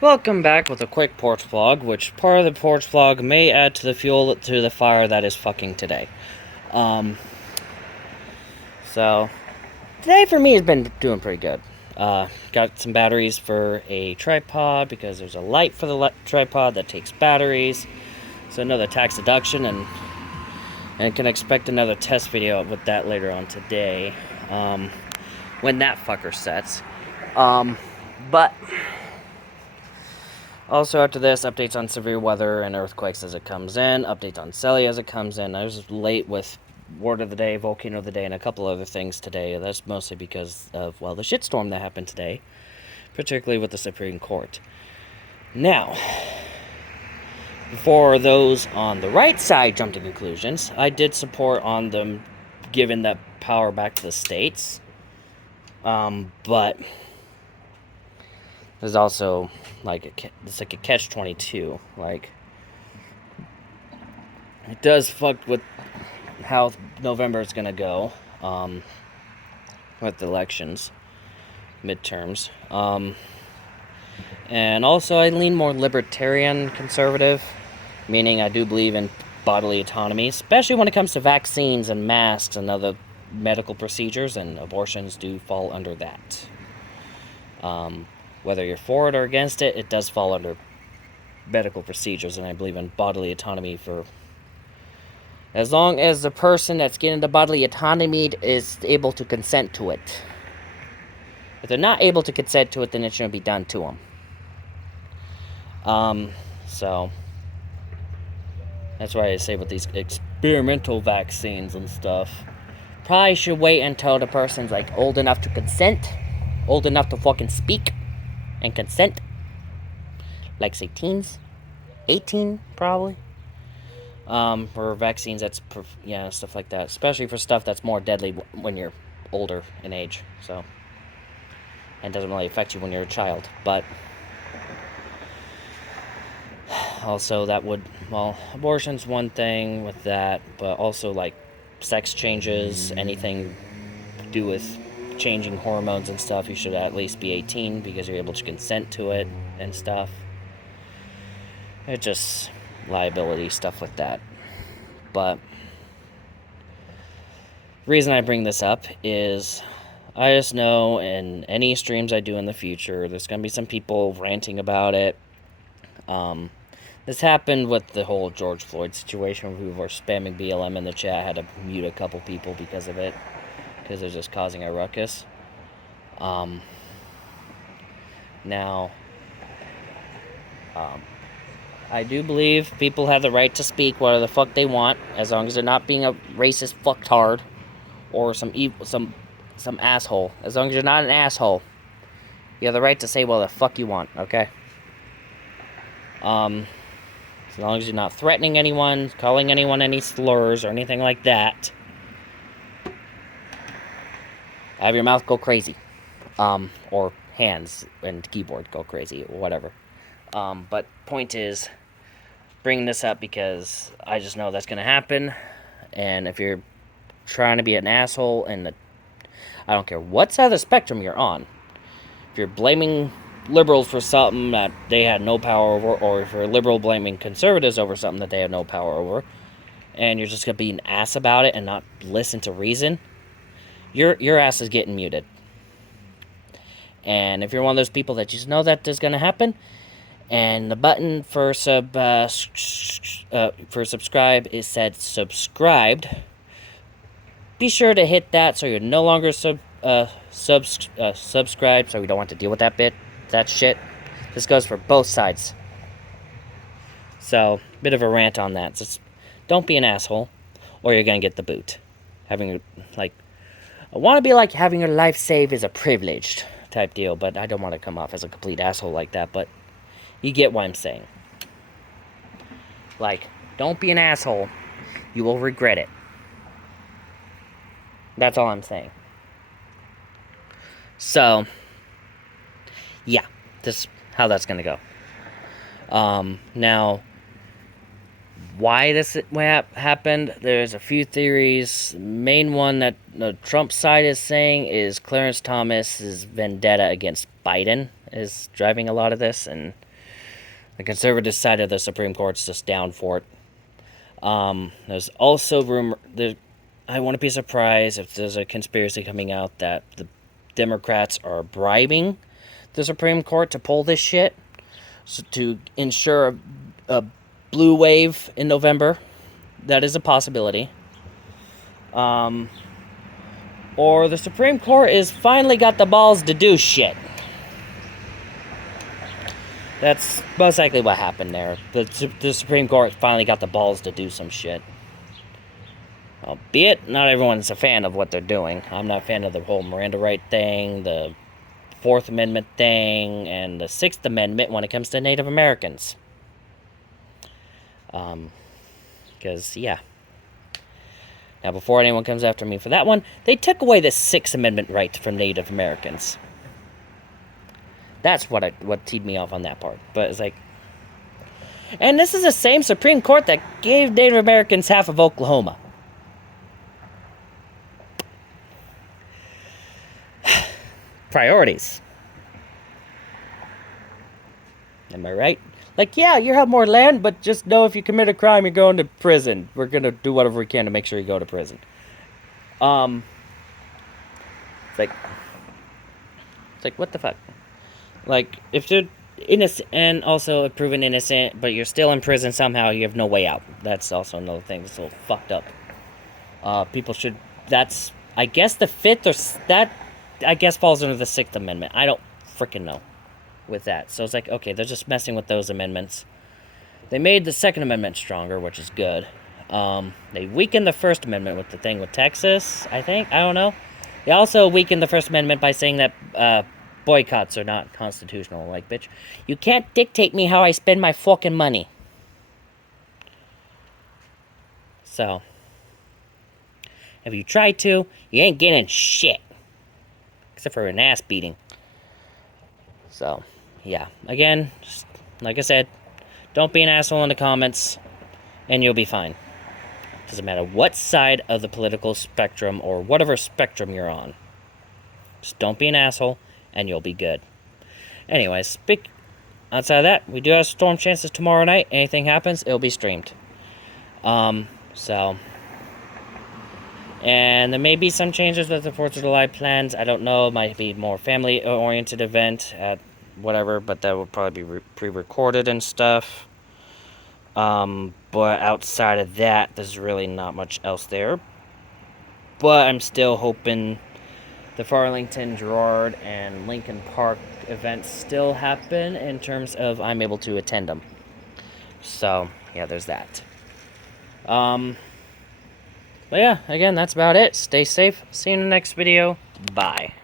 Welcome back with a quick porch vlog, which part of the porch vlog may add to the fuel to the fire that is fucking today. So today for me has been doing pretty good. Got some batteries for a tripod because there's a light for the tripod that takes batteries. So another tax deduction, and can expect another test video with that later on today. When that fucker sets. But also after this, updates on severe weather and earthquakes as it comes in, updates on Sally as it comes in. I was late with word of the day, volcano of the day, and a couple other things today. That's mostly because of, well, the shitstorm that happened today, particularly with the Supreme Court. Now, for those on the right side jump to conclusions, I did support on them giving that power back to the states. But there's also it's like a catch-22. Like, it does fuck with how November is gonna go, with the elections, midterms. And also I lean more libertarian conservative, meaning I do believe in bodily autonomy, especially when it comes to vaccines and masks and other medical procedures, and abortions do fall under that. Whether you're for it or against it, it does fall under medical procedures, and I believe in bodily autonomy for as long as the person that's getting the bodily autonomy is able to consent to it. If they're not able to consent to it, then it shouldn't be done to them. So that's why I say with these experimental vaccines and stuff, probably should wait until the person's like old enough to consent, old enough to fucking speak and consent, like say teens, 18 probably, for vaccines. That's stuff like that, especially for stuff that's more deadly when you're older in age, so, and doesn't really affect you when you're a child. But also that would, well, abortion's one thing with that, but also like sex changes, anything to do with changing hormones and stuff, you should at least be 18 because you're able to consent to it and stuff. It's just liability, stuff like that. But the reason I bring this up is I just know in any streams I do in the future, there's going to be some people ranting about it. This happened with the whole George Floyd situation, where people were spamming BLM in the chat. I had to mute a couple people because of it, because they're just causing a ruckus. Now, I do believe people have the right to speak whatever the fuck they want, as long as they're not being a racist fucktard or some asshole. As long as you're not an asshole, you have the right to say what the fuck you want, okay? As long as you're not threatening anyone, calling anyone any slurs or anything like that, have your mouth go crazy. Or hands and keyboard go crazy, or whatever. But point is, bringing this up because I just know that's going to happen. And if you're trying to be an asshole, and I don't care what side of the spectrum you're on, if you're blaming liberals for something that they had no power over, or if you're a liberal blaming conservatives over something that they have no power over, and you're just going to be an ass about it and not listen to reason, your ass is getting muted. And if you're one of those people that just know that is going to happen, and the button for subscribe is said subscribed, be sure to hit that so you're no longer subscribed, so we don't have to deal with that shit. This goes for both sides. So, bit of a rant on that. Just don't be an asshole, or you're gonna get the boot. I want to be like having your life saved is a privilege type deal, but I don't want to come off as a complete asshole like that, but you get what I'm saying. Like, don't be an asshole. You will regret it. That's all I'm saying. So, yeah, this how that's gonna go. Now, why this happened, there's a few theories. The main one that the Trump side is saying is Clarence Thomas's vendetta against Biden is driving a lot of this, and The conservative side of the Supreme Court's just down for it. There's also rumor. I wouldn't be surprised if there's a conspiracy coming out that the Democrats are bribing the Supreme Court to pull this shit, so to ensure a blue wave in November. That is a possibility. Or the Supreme Court is finally got the balls to do shit. That's most likely what happened there. The Supreme Court finally got the balls to do some shit. Albeit, not everyone's a fan of what they're doing. I'm not a fan of the whole Miranda right thing, the Fourth Amendment thing, and the Sixth Amendment when it comes to Native Americans. Because, yeah. Now, before anyone comes after me for that one, they took away the Sixth Amendment right from Native Americans. That's what teed me off on that part. But it's like... And this is the same Supreme Court that gave Native Americans half of Oklahoma. Priorities. Am I right? Like, yeah, you have more land, but just know if you commit a crime, you're going to prison. We're going to do whatever we can to make sure you go to prison. It's like, what the fuck? Like, if you're innocent, and also proven innocent, but you're still in prison somehow, you have no way out. That's also another thing that's a little fucked up. People should, that's, I guess the Fifth, or that, I guess falls under the Sixth Amendment. I don't freaking know with that. So it's like, okay, they're just messing with those amendments. They made the Second Amendment stronger, which is good. They weakened the First Amendment with the thing with Texas, I think. I don't know. They also weakened the First Amendment by saying that boycotts are not constitutional. Like, bitch, you can't dictate me how I spend my fucking money. So, if you try to, you ain't getting shit. Except for an ass beating. So, yeah. Again, just, like I said, don't be an asshole in the comments, and you'll be fine. Doesn't matter what side of the political spectrum, or whatever spectrum you're on. Just don't be an asshole, and you'll be good. Anyways, outside of that, we do have storm chances tomorrow night. Anything happens, it'll be streamed. And there may be some changes with the 4th of July plans. I don't know. It might be more family-oriented event at whatever, but that will probably be pre-recorded and stuff. But outside of that, there's really not much else there. But I'm still hoping the Farlington, Girard, and Lincoln Park events still happen in terms of I'm able to attend them. So, yeah, there's that. But yeah, again, that's about it. Stay safe. See you in the next video. Bye.